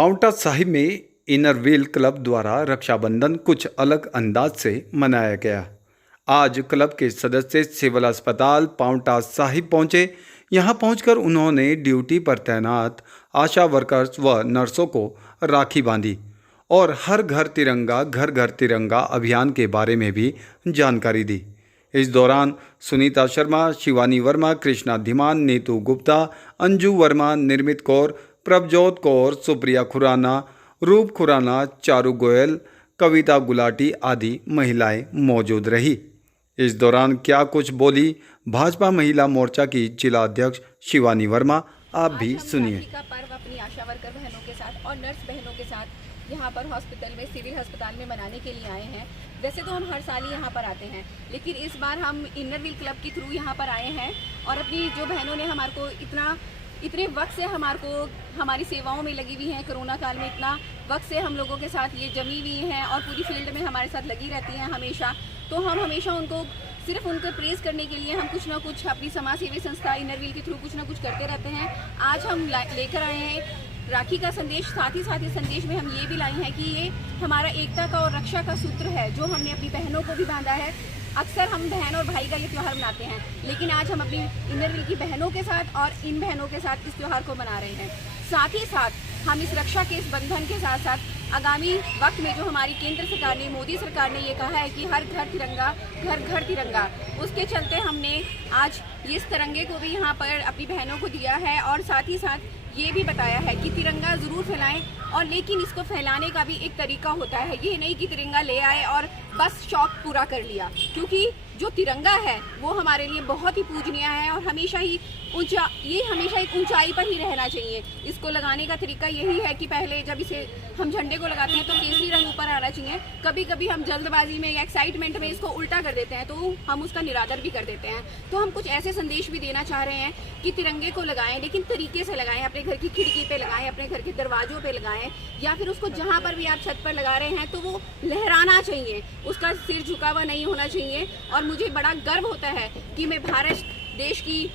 पांवटा साहिब में inner wheel club द्वारा रक्षाबंधन कुछ अलग अंदाज से मनाया गया। आज क्लब के सदस्य सिविल अस्पताल पांवटा साहिब पहुंचे। यहां पहुंचकर उन्होंने ड्यूटी पर तैनात आशा वर्कर्स व नर्सों को राखी बांधी और हर घर तिरंगा अभियान के बारे में भी जानकारी दी। इस दौरान सुनीता शर्मा, शिवानी वर्मा, कृष्णा धीमान, नीतू गुप्ता, अंजू वर्मा, निर्मित कौर, प्रभजोत कौर, सुप्रिया खुराना, रूप खुराना, चारू गोयल, कविता गुलाटी आदि महिलाएं मौजूद रही। इस दौरान क्या कुछ बोली भाजपा महिला मोर्चा की जिला अध्यक्ष शिवानी वर्मा, आप भी सुनिए। का पर्व अपनी आशा वर्कर बहनों के साथ और नर्स बहनों के साथ यहाँ पर हॉस्पिटल में, सिविल अस्पताल में मनाने के लिए आए हैं। वैसे तो हम हर साल ही यहाँ पर आते हैं, लेकिन इस बार हम इनर व्हील क्लब के थ्रू यहाँ पर आए हैं और अपनी जो बहनों ने हमारे को इतने वक्त से हमारी सेवाओं में लगी हुई हैं, कोरोना काल में इतना वक्त से हम लोगों के साथ ये जमी हुई हैं और पूरी फील्ड में हमारे साथ लगी रहती हैं हमेशा। तो हम हमेशा सिर्फ उनको प्रेज़ करने के लिए हम कुछ ना कुछ अपनी समाज सेवी संस्था इनर व्हील के थ्रू कुछ ना कुछ करते रहते हैं। आज हम लेकर आए हैं राखी का संदेश। साथ ही संदेश में हम ये भी लाए हैं कि ये हमारा एकता का और रक्षा का सूत्र है, जो हमने अपनी बहनों को भी बांधा है। अक्सर हम बहन और भाई का ये त्यौहार मनाते हैं, लेकिन आज हम अपनी इनर व्हील की बहनों के साथ और इन बहनों के साथ इस त्यौहार को मना रहे हैं। साथ ही साथ हम इस रक्षा के इस बंधन के साथ साथ आगामी वक्त में जो हमारी केंद्र सरकार ने, मोदी सरकार ने ये कहा है कि हर घर तिरंगा, घर घर तिरंगा, उसके चलते हमने आज इस तिरंगे को भी यहाँ पर अपनी बहनों को दिया है और साथ ही साथ ये भी बताया है कि तिरंगा ज़रूर फैलाएं, और लेकिन इसको फैलाने का भी एक तरीका होता है। ये नहीं कि तिरंगा ले आए और बस शौक पूरा कर लिया, क्योंकि जो तिरंगा है वो हमारे लिए बहुत ही पूजनीय है और हमेशा एक ऊंचाई पर ही रहना चाहिए। इसको लगाने का तरीका यही है कि पहले जब इसे हम झंडे को लगाते हैं तो केसरी रंग ऊपर आना चाहिए। कभी कभी हम जल्दबाजी में या एक्साइटमेंट में इसको उल्टा कर देते हैं, तो हम उसका निरादर भी कर देते हैं। तो हम कुछ ऐसे संदेश भी देना चाह रहे हैं कि तिरंगे को लगाएं, लेकिन तरीके से लगाएं। अपने घर की खिड़की पे लगाएं, अपने घर के दरवाजों पे लगाएं, या फिर उसको जहाँ पर भी आप छत पर लगा रहे हैं तो वो लहराना चाहिए, उसका सिर झुका हुआ नहीं होना चाहिए। और मुझे बड़ा गर्व होता है कि मैं भारत देश की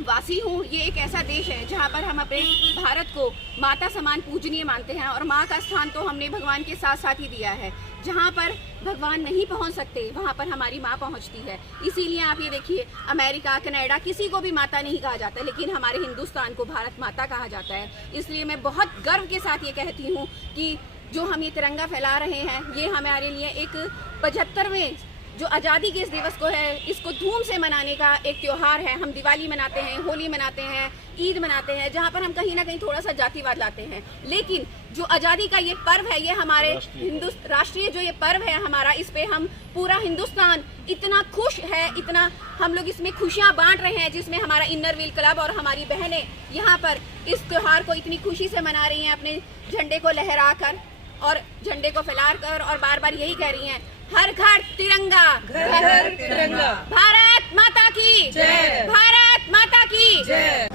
वासी हूँ। ये एक ऐसा देश है जहाँ पर हम अपने भारत को माता समान पूजनीय मानते हैं, और माँ का स्थान तो हमने भगवान के साथ साथ ही दिया है। जहाँ पर भगवान नहीं पहुँच सकते वहाँ पर हमारी माँ पहुँचती है। इसीलिए आप ये देखिए, अमेरिका, कनाडा, किसी को भी माता नहीं कहा जाता, लेकिन हमारे हिंदुस्तान को भारत माता कहा जाता है। इसलिए मैं बहुत गर्व के साथ ये कहती हूँ कि जो हम ये तिरंगा फैला रहे हैं, ये हमारे लिए एक 75वें जो आज़ादी के इस दिवस को है, इसको धूम से मनाने का एक त्योहार है। हम दिवाली मनाते हैं, होली मनाते हैं, ईद मनाते हैं, जहाँ पर हम कहीं ना कहीं थोड़ा सा जातिवाद लाते हैं, लेकिन जो आज़ादी का ये पर्व है, ये हमारे राष्ट्रीय जो ये पर्व है हमारा, इस पे हम पूरा हिंदुस्तान इतना खुश है, इतना हम लोग इसमें खुशियाँ बांट रहे हैं, जिसमें हमारा इनर व्हील क्लब और हमारी बहनें यहाँ पर इस त्योहार को इतनी खुशी से मना रही हैं, अपने झंडे को लहरा कर और झंडे को फैला कर, और बार बार यही कह रही हैं, हर घर तिरंगा, घर घर तिरंगा, भारत माता की जय, भारत माता की जय।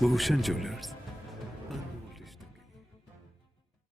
भूषण ज्वेलर्स,